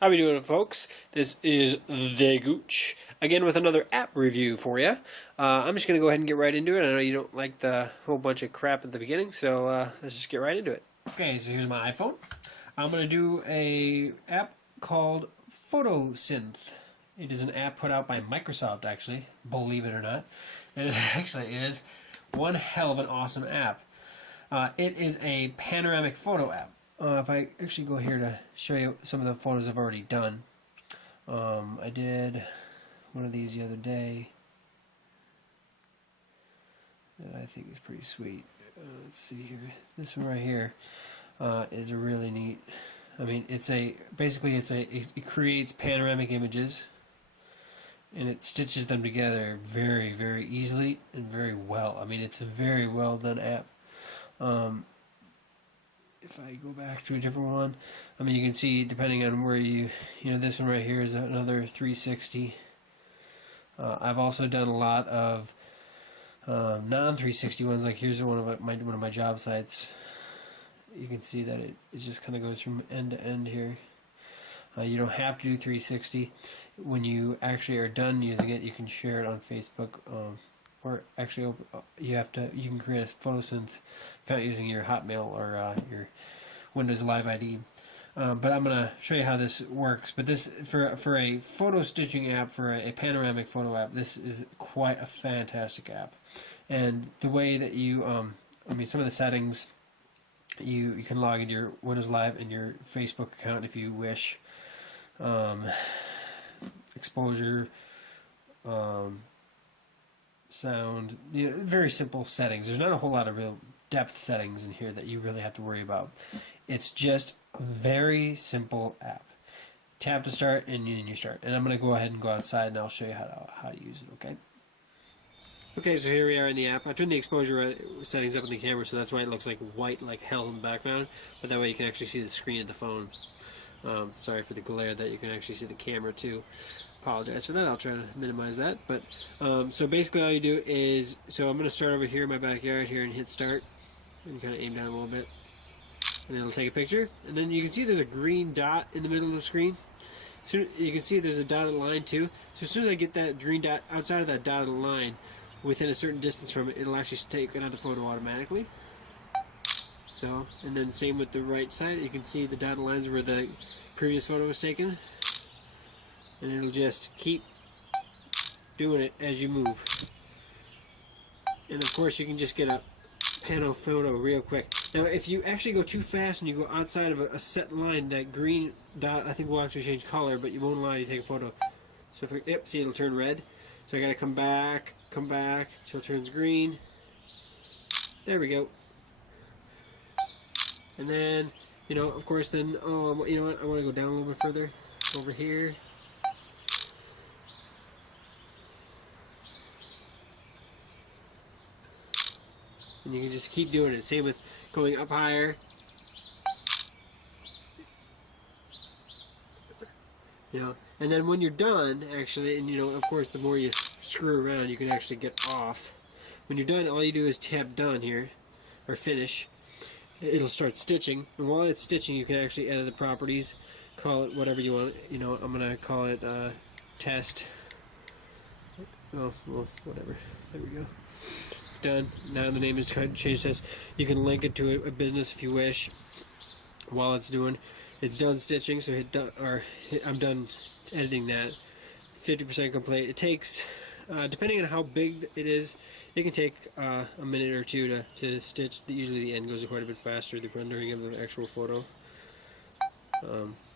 How we doing, folks? This is the Gooch again with another app review for you. I'm just gonna go ahead and get right into it. I know you don't like the whole bunch of crap at the beginning, so let's just get right into it. Okay, so here's my iPhone. I'm gonna do a app called Photosynth. It is an app put out by Microsoft, actually, believe it or not. And it actually is one hell of an awesome app. It is a panoramic photo app. If I actually go here to show you some of the photos I've already done. I did one of these the other day that I think is pretty sweet. Let's see here. This one right here is a really neat. I mean, it creates panoramic images and it stitches them together very, very easily and very well. I mean, it's a very well done app. If I go back to a different one, I mean, you can see depending on where this one right here is another 360. I've also done a lot of non-360 ones. Like here's one of my job sites. You can see that it just kind of goes from end to end here. You don't have to do 360. When you actually are done using it, you can share it on Facebook. Or actually, you can create a Photosynth account using your Hotmail or your Windows Live ID. But I'm going to show you how this works. But this for a photo stitching app, for a panoramic photo app, this is quite a fantastic app. And the way that you, some of the settings, you can log into your Windows Live and your Facebook account if you wish. Exposure. Sound, very simple settings. There's not a whole lot of real depth settings in here that you really have to worry about. It's just a very simple app. Tap to start and you start. And I'm going to go ahead and go outside and I'll show you how to use it, okay? Okay, so here we are in the app. I turned the exposure settings up on the camera, so that's why it looks like white like hell in the background, but that way you can actually see the screen of the phone. Sorry for the glare that you can actually see the camera too. Apologize for that. I'll try to minimize that. But so basically all you do is, so I'm going to start over here in my backyard here and hit start and kind of aim down a little bit, and then it'll take a picture, and then you can see there's a green dot in the middle of the screen. So you can see there's a dotted line too. So as soon as I get that green dot outside of that dotted line within a certain distance from it, it'll actually take another photo automatically. So, and then same with the right side, you can see the dotted lines where the previous photo was taken. And it'll just keep doing it as you move. And of course you can just get a pano photo real quick. Now if you actually go too fast and you go outside of a set line, that green dot I think will actually change color, but you won't allow you to take a photo. So if see, it'll turn red. So I gotta come back till it turns green. There we go. And then, of course then, what, I want to go down a little bit further over here. And you can just keep doing it. Same with going up higher. And then when you're done, actually, and of course, the more you screw around, you can actually get off. When you're done, all you do is tap done here, or finish. It'll start stitching, and while it's stitching, you can actually edit the properties, call it whatever you want. I'm gonna call it test. Oh, well, whatever. There we go. Done. Now the name is changed to test. You can link it to a business if you wish. While it's done stitching. So I'm done editing that. 50% complete. It takes, depending on how big it is, it can take a minute or two to stitch. Usually the end goes quite a bit faster, the rendering of the actual photo.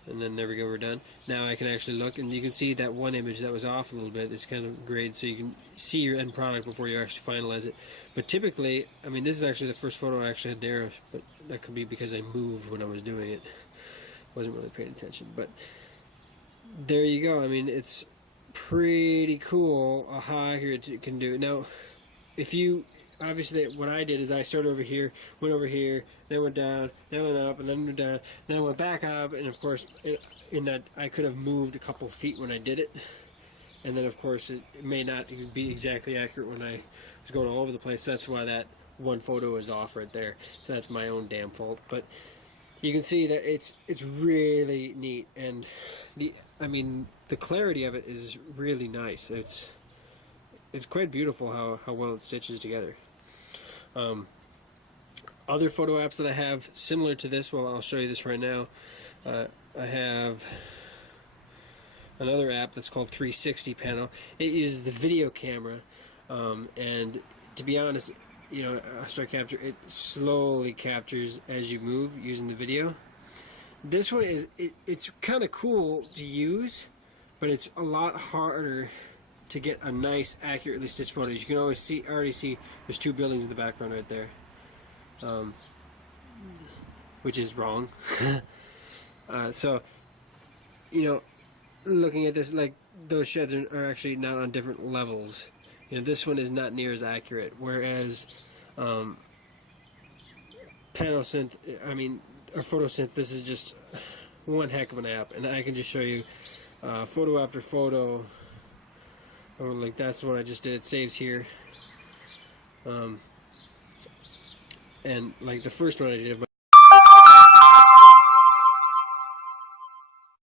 And then there we go, we're done. Now I can actually look, and you can see that one image that was off a little bit. It's kind of grayed, so you can see your end product before you actually finalize it. But typically, I mean, this is actually the first photo I actually had there, but that could be because I moved when I was doing it. Wasn't really paying attention, but there you go. I mean, it's pretty cool how accurate it can do. Now, if you obviously, what I did is I started over here, then went down, then went up, and then went down, then I went back up, and of course, in that I could have moved a couple feet when I did it, and then of course it may not be exactly accurate when I was going all over the place. That's why that one photo is off right there. So that's my own damn fault. But you can see that it's really neat, and the clarity of it is really nice. It's quite beautiful how well it stitches together. Other photo apps that I have similar to this, well, I'll show you this right now. I have another app that's called 360 Panel. It uses the video camera, and to be honest, you know, Star Capture, it slowly captures as you move using the video. This one is, it's kind of cool to use, but it's a lot harder to get a nice, accurately stitched photo. You can already see there's two buildings in the background right there, which is wrong. So, you know, looking at this, like, those sheds are actually not on different levels. You know, this one is not near as accurate, whereas Photosynth, or Photosynth, this is just one heck of an app, and I can just show you photo after photo. Or like that's the one I just did. It saves here, and like the first one I did of